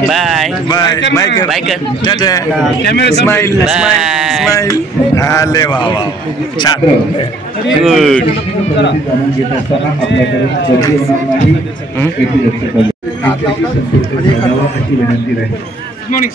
Bye bye bye bye कर Tata smile smile आले वा वा छान गुड मॉर्निंग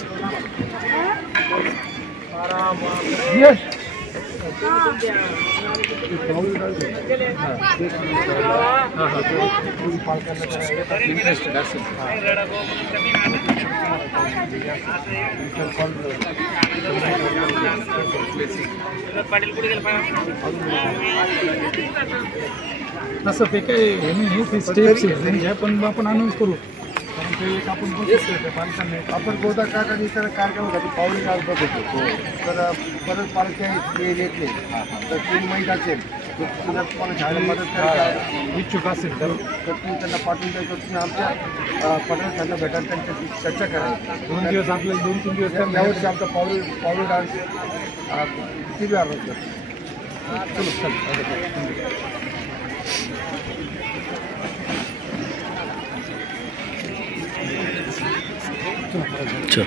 तसं ते काही हे नाही ते स्टेप्स घ्या पण आपण अनाऊन्स करू आपण गोदा काकाने तर कार्यक्रमासाठी पावली काढत होतो तर परत पालख्या येत नाही तर 3 महिने असेल तर तुम्हाला शाळेला मदत करायला इच्छुक असेल तर तुम्ही त्यांना पाठवून द्यायचं तुम्ही आमच्या पठाणांना भेटायला त्यांच्याशी चर्चा करा 2 दिवस आपल्याला 2-3 दिवस त्यावर्षी आमचा पावली डान्स किती वेळा होतं चल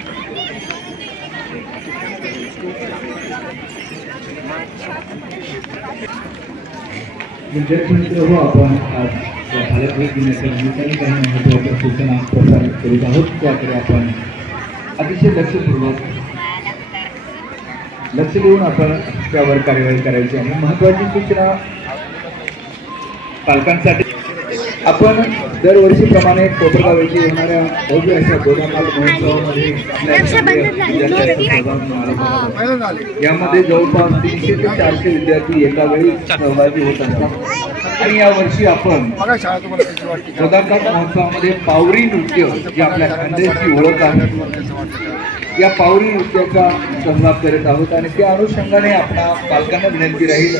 विद्यार्थी हो आपण आज भारत भेट दिनाच्या काही महत्त्वाच्या सूचना प्रसारित करीत आहोत त्याकडे आपण अतिशय लक्ष देऊन आपण त्यावर कार्यवाही करायची आहे। महत्त्वाची सूचना पालकांसाठी आपण दरवर्षीप्रमाणे कोपरगाव येथे होणाऱ्या भव्य अशा गोदामाल महोत्सवामध्ये यामध्ये जवळपास 300 ते 400 विद्यार्थी एका वेळी सहभागी होत असतात आणि यावर्षी आपण गोदामाल महोत्सवामध्ये पावरी नृत्य जे आपल्या खानदेशची ओळख आहे या पावरी नृत्याचा सहभाग करीत आहोत आणि त्या अनुषंगाने आपल्या पालकांना विनंती राहील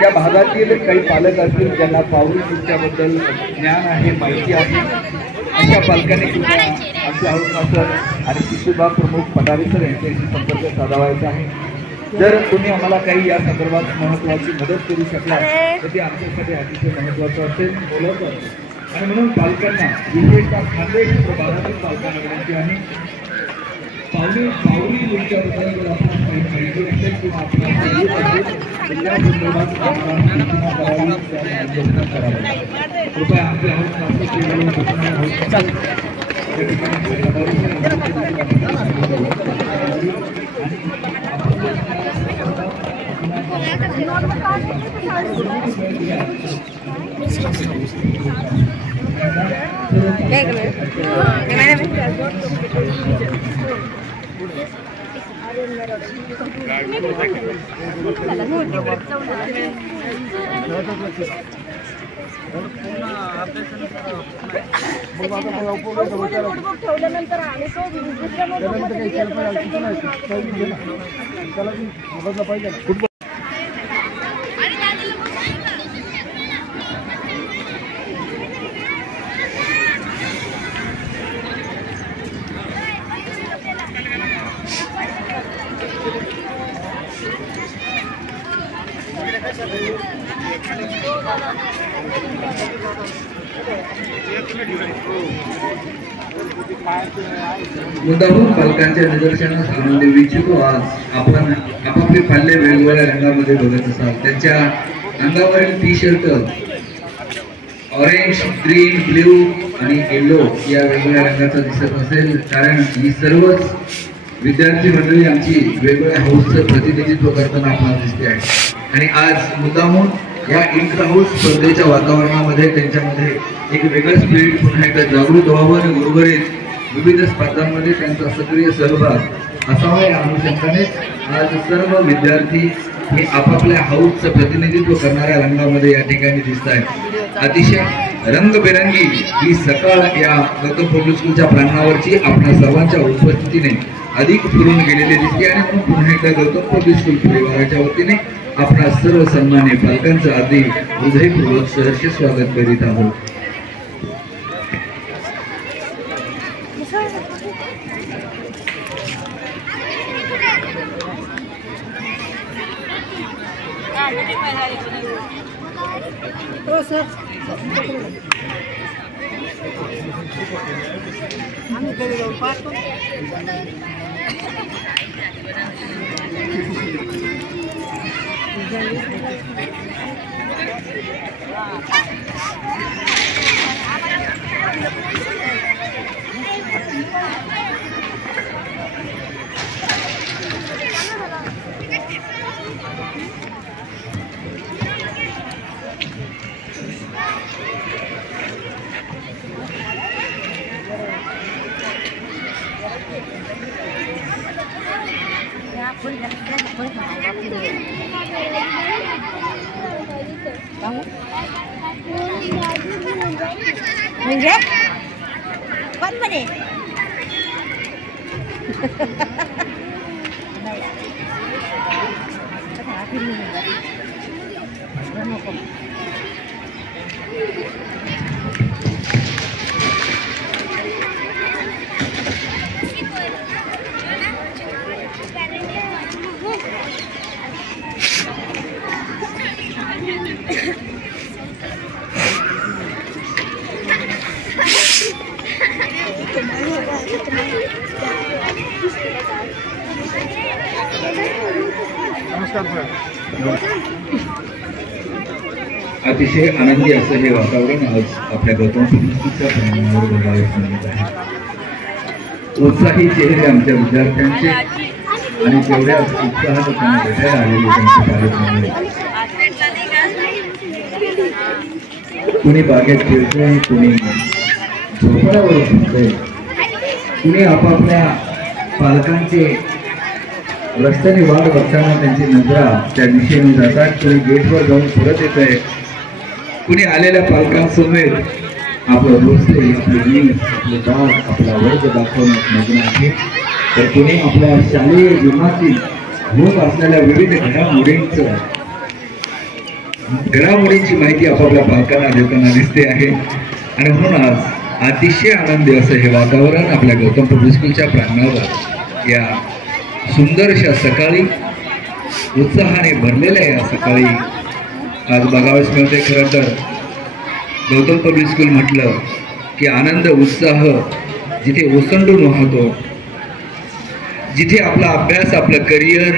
त्या भागातील काही पालक असतील ज्यांना पावरी नृत्याबद्दल ज्ञान आहे माहिती आहे अशा पालकांनी आमचे आऊसासर आणि शिशुभाग प्रमुख पटारे सर यांच्याशी संपर्क साधावायचा आहे। जर तुम्ही आम्हाला काही या संदर्भात महत्त्वाची मदत करू शकला तर ते आमच्यासाठी अतिशय महत्त्वाचं असेल बोलवतं आणि म्हणून पालकांना विशेषतः खानदेश प्रभागातील पालकांना विनंती आहे पावरी नृत्याबद्दल आपण काही माहिती असेल किंवा आपल्याला त्या संदर्भात सूचना करावी त्या मार्गदर्शन करावं कृपया आमचे ठेवल्यानंतर आणि तो दुसऱ्या पाहिजे मुद्दाहून पालकांच्या निदर्शनास आणून देऊ इच्छितो। आज आपण आपापले पाल्ले वेगवेगळ्या रंगामध्ये बघत असाल त्यांच्या अंगावरील T shirt orange green blue आणि येलो या वेगवेगळ्या रंगाचा दिसत असेल कारण ही सर्वच विद्यार्थी मंडळी आमची वेगवेगळ्या हाऊसचं प्रतिनिधित्व करताना आपल्याला दिसते आहे आणि आज मुद्दाहून या इंटर हाऊस स्पर्धेच्या वातावरणामध्ये त्यांच्यामध्ये एक वेगळं स्पिरिट पुन्हा एकदा जागृत व्हावं आणि उर्वरित विविध स्पर्धांमध्ये त्यांचा सक्रिय सहभाग असावा या अनुषंगाने आज सर्व विद्यार्थी हे आपापल्या हाऊसचं प्रतिनिधित्व करणाऱ्या रंगामध्ये या ठिकाणी दिसत आहेत। अतिशय रंगबेरंगी ही सकाळ या गौतम पब्लिक स्कूलच्या प्रांगणावरची आपल्या सर्वांच्या उपस्थितीने अधिक फिरून गेलेली दिसते आणि म्हणून पुन्हा एकदा गौतम पब्लिक स्कूल परिवाराच्या वतीने आपल्या सर्व सन्मान्य पालकांचं अगदी हृदयपूर्वक सहर्ष स्वागत करीत आहोत। हो सर म्हणजे पण म्हणे अतिशय आनंदी असं हे वातावरण आज आपल्या गौतम बुद्ध प्रांगणावर बघायला मिळत आहे। उत्साही चेहरे आमच्या विद्यार्थ्यांचे आणि तेवढ्या उत्साहात त्यांना भेटायला आलेले त्यांचे कार्यक्रम, कुणी बागेत खेळतोय, कुणी झोपड्यावर झोपतोय, कुणी आपापल्या पालकांचे रस्त्याने वाट बघताना त्यांची नजरा त्या दिशेने जातात, कुणी गेटवर जाऊन परत येत आहे, कुणी आलेल्या पालकांसमोर आपलं भोसले, आपले वीज, आपले बाग, आपला वर्ग दाखवण्यात मग्न आहे, तर कुणी आपल्या शालेय जीवनातील होत असलेल्या विविध घडामोडींची माहिती आपापल्या पालकांना देताना दिसते आहे। आणि म्हणून आज अतिशय आनंदी असं हे वातावरण आपल्या गौतम पब्लिक स्कूलच्या प्रांगणावर या सुंदरशा सकाळी उत्साहाने भरलेल्या या सकाळी आज बघावयास मिळते। खरं तर गौतम पब्लिक स्कूल म्हटलं की आनंद उत्साह जिथे ओसंडून वाहतो, जिथे आपला अभ्यास, आपलं करिअर,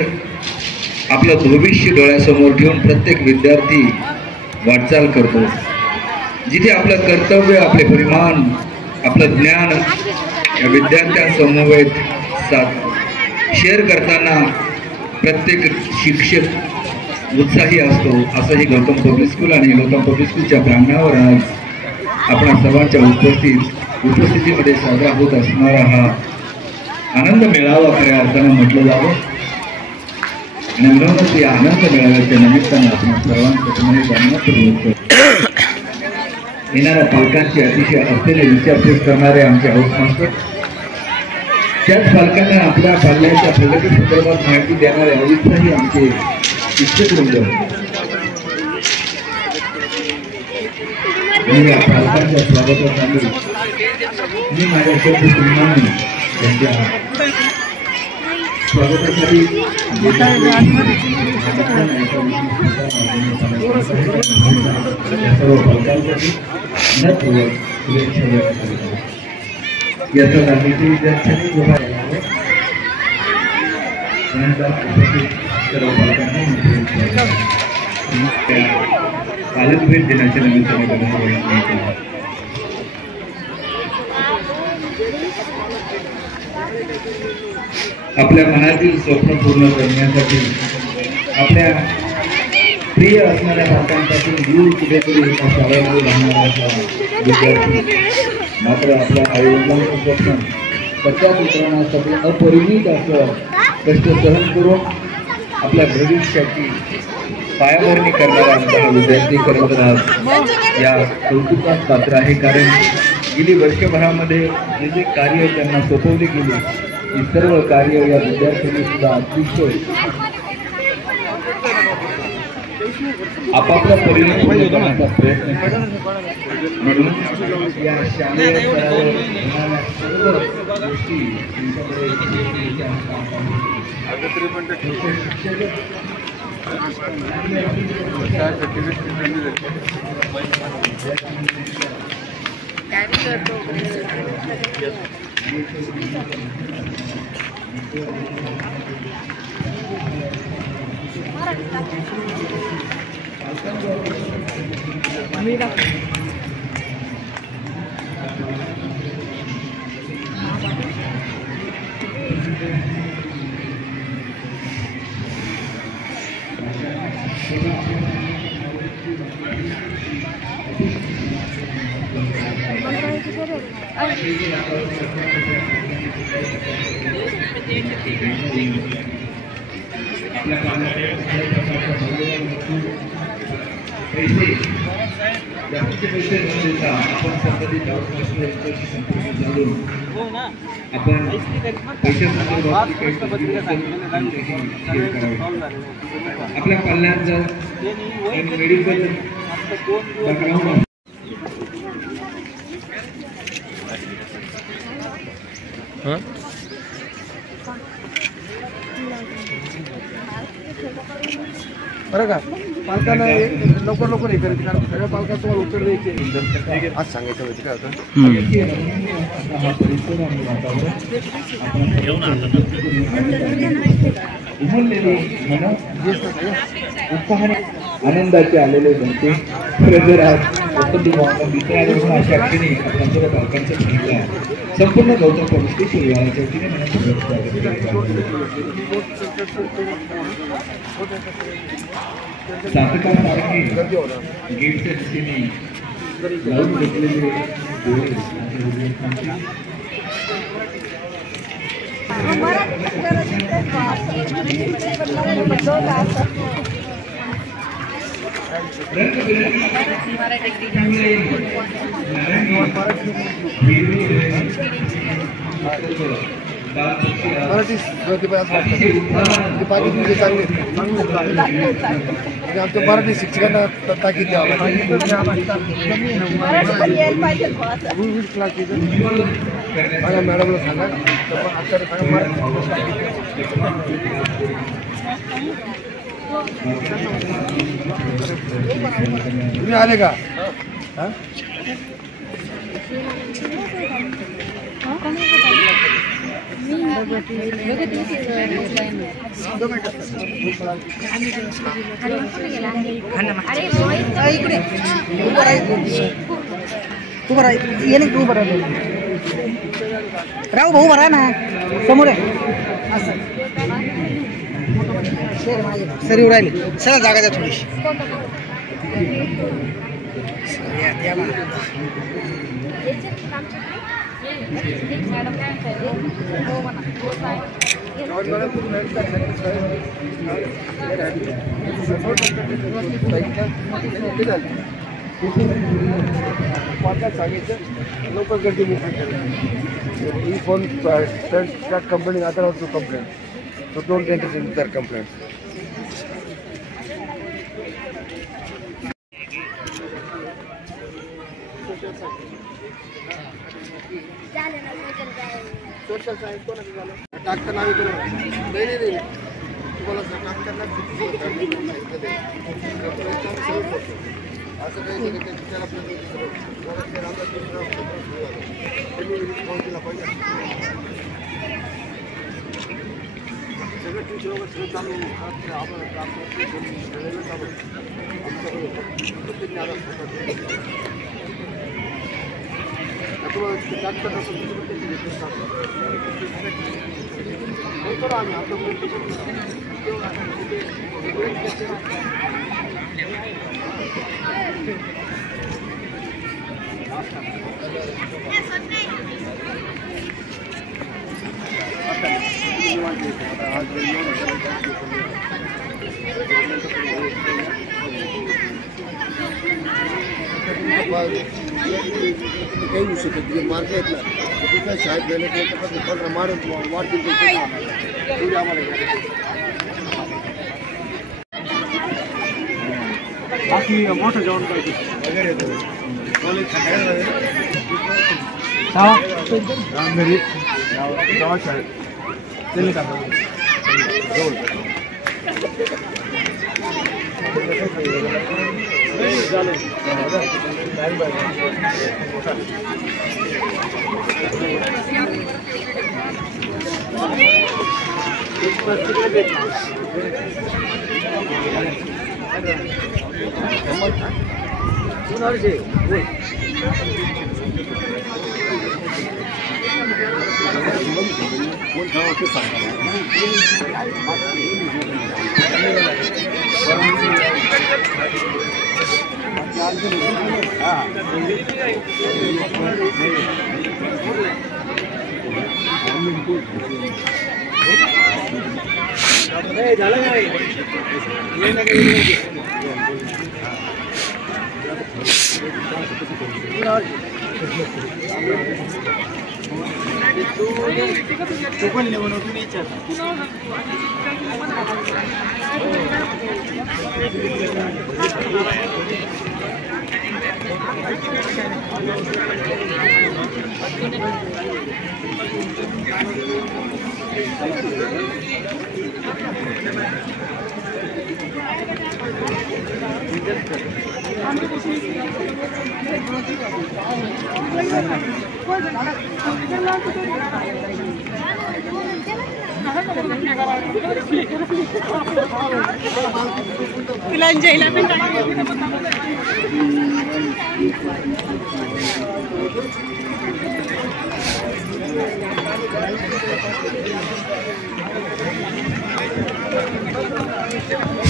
आपलं भविष्य डोळ्यासमोर ठेवून प्रत्येक विद्यार्थी वाटचाल करतो, जिथे आपलं कर्तव्य, आपले परिमाण, आपलं ज्ञान या विद्यार्थ्यांसमवेत शेअर करताना प्रत्येक शिक्षक उत्साही असतो, असंही गौतम पब्लिक स्कूल आणि गौतम पब्लिक स्कूलच्या प्रांगणावर आज आपणा सर्वांच्या उपस्थितीमध्ये साजरा होत असणारा हा आनंद मेळावा खऱ्या अर्थानं म्हटलं जावं। आणि म्हणूनच या आनंद मेळाव्याच्या निमित्तानं आपण सर्वांप्रथम जाणण्यापूर्वक येणाऱ्या पालकांची अतिशय असलेले विचारपूस करणारे आमचे हाऊस मास्टर, त्याच पालकांना आपल्या पाल्याच्या प्रगती संदर्भात माहिती देणारे अवित्साही आमचे शिक्षक वृंद आणि या पालकांच्या स्वागतासाठी मी माझ्या शब्द सन्मानने त्यांच्या स्वागतासाठी सर्व पालकांसाठी शुभेच्छा व्यक्त करतो। याचा जागेचे विद्यार्थ्यांनी उभा राहिला सर्व पालकांना पालक भेट देण्याच्या निमित्ताने आपल्या मनातील स्वप्न पूर्ण करण्यासाठी आपल्या प्रिय असणाऱ्या पालकांपासून दूर कुठेतरी एका शाळेमध्ये राहणारा विद्यार्थी मात्र आपल्या आईवडिलांचं स्वप्न सत्यात उतरवण्यासाठी अपरिमित असं कष्ट सहन करून आपल्या भविष्याची पायाभरणी करणारा आमचा विद्यार्थी खरं तर आज या कौतुकास पात्र आहे। कारण गेली वर्षभरामध्ये जे जे कार्य त्यांना सोपवले गेले ही सर्व कार्य या विद्यार्थ्यांनी सुद्धा अतिशय आपापल्या परिणाम करण्याचा प्रयत्न केला। म्हणून या शालेय स्तरावर होणाऱ्या सर्व गोष्टी जास्तीचे पैसे न देता आपण संबंधित यांच्याशी संपर्क साधून आपण पैशासंदर्भात आपल्या पाल्याचं मेडिकल बॅकग्राऊंड बरं का पालकांना लवकर लवकर हे करायचं कारण सगळ्या पालकांना तुम्हाला उत्तर द्यायचे आज सांगायचं होतं काय होतं आनंदाचे आलेले बनते अशा क्षणी त्यांच्या पालकांचं सांगितलं आहे संपूर्ण गौतम पब्लिक परिवाराच्या वतीने साधकांसारखे गेटच्या दिशेने लावून घेतलेले डोळे मराठी पाकिस्तानचे चांगले आमच्या मराठी शिक्षकांना ताकीद द्यावं माझ्या मॅडमला सांगा तुम्ही आले का राहू भाऊ बरा ना समोर आहे सर येऊ राहिले सर जागा द्या थोडीशी सांगितलं लवकर गर्दी ही फोन स्टार्ट कंप्लेंट आता to complaint so don't entertain their complaints. Social science कोणाचं झालं डॉक्टर नावी करू नाही तुम्हाला डॉक्टरला असं काही नाही की त्याला आपल्याला पाहिजे सगळं ट्यूशन वगैरे सगळं चालू आम्ही आपलं काही होऊ शकत मार्ग आहेत ना तिथं शाळेत गेले ते मारून वाढतील आम्हाला बाकी मोठं जेवण पाहिजे वगैरे कॉलेज घरी गावात शाळेत त्यांनी का जवळ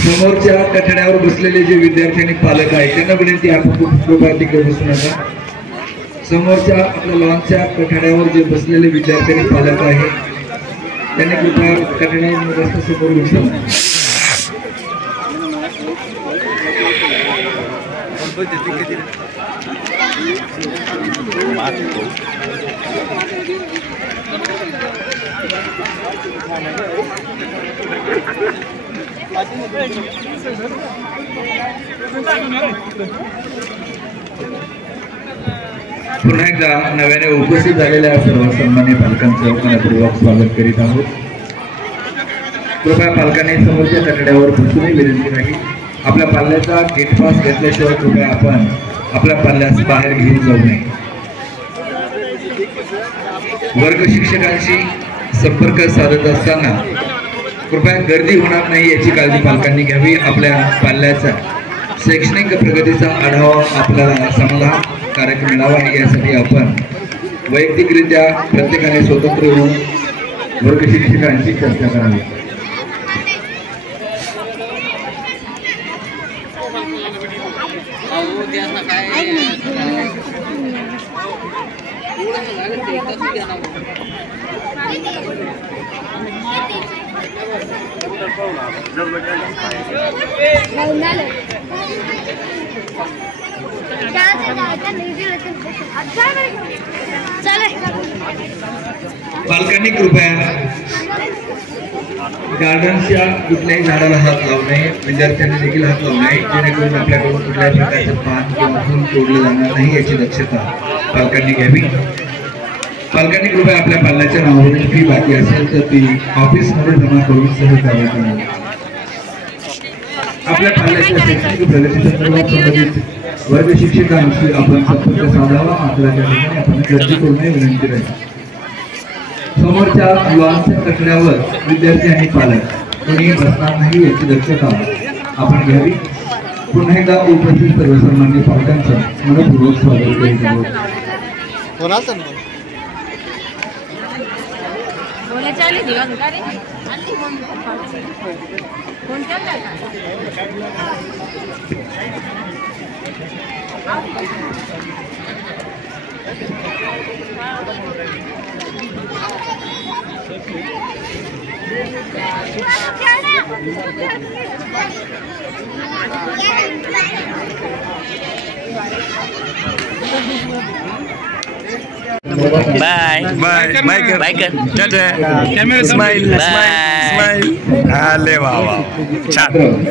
समोरच्या कठड्यावर बसलेले जे विद्यार्थी आणि पालक आहेत त्यांना विनंती आहे आपण कृपया तिकडे बसू नका. समोरच्या आपल्या लॉनच्या कठड्यावर जे बसलेले विद्यार्थी आणि पालक आहेत त्यांनी कृपया कठड्यावर रस्ता समोर बसू. पुन्हा एकदा नव्याने उपस्थित झालेल्या सर्व सन्मान्य पालकांचं मनपूर्वक स्वागत करीत आहोत. कृपया पालकांनी समोरच्या कठड्यावर बसूनही विनंती नाही. आपल्या पाल्याचा गेट पास घेतल्याशिवाय कृपया आपण आपल्या पाल्यास बाहेर घेऊन जाऊ नये. वर्ग शिक्षकांशी संपर्क साधत असताना कृपया गर्दी होणार नाही याची काळजी पालकांनी घ्यावी. आपल्या पाल्याचा शैक्षणिक प्रगतीचा आढावा आपल्याला समाधानकारक मिळावा यासाठी आपण वैयक्तिकरित्या प्रत्येकाने स्वतंत्र होऊन वर्ग शिक्षकांशी चर्चा करावी. पालकांनी कृपया गार्डन्सच्या कुठल्याही झाडाला हात लावू नये. विद्यार्थ्यांनी देखील हात लावू नये जेणेकरून आपल्याकडून कुठल्याही प्रकारचं पान किंवा फूल तोडलं जाणार नाही याची दक्षता पालकांनी घ्यावी. पालकांनी कृपया आपल्या पाल्याच्या नावावरील फी बाकी असेल तर ती ऑफिसमध्ये जमा करून सहकार्य करावी. आपल्या पाल्याच्या शैक्षणिक प्रगती संदर्भात संबंधित वर्ग शिक्षकांशी आपण संपर्क साधावा. मात्र त्या ठिकाणी आपण गर्दी करू नये विनंती राहील. समोरच्या लॉनच्या कठड्यावर विद्यार्थी आणि पालक कोणी बसणार नाही याची दक्षता आपण घ्यावी. पुन्हा एकदा उपस्थित सर्व सन्मान्य पालकांचं मनपूर्वक स्वागत करीत आहोत. बाय बाय बाय कर बाय कर. Tata. Camera smile bye. Smile. आले वा वा छान गुड.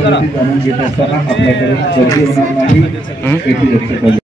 जाणून घेत असताना आपल्याकडे गर्दी होणार नाही याची दक्षता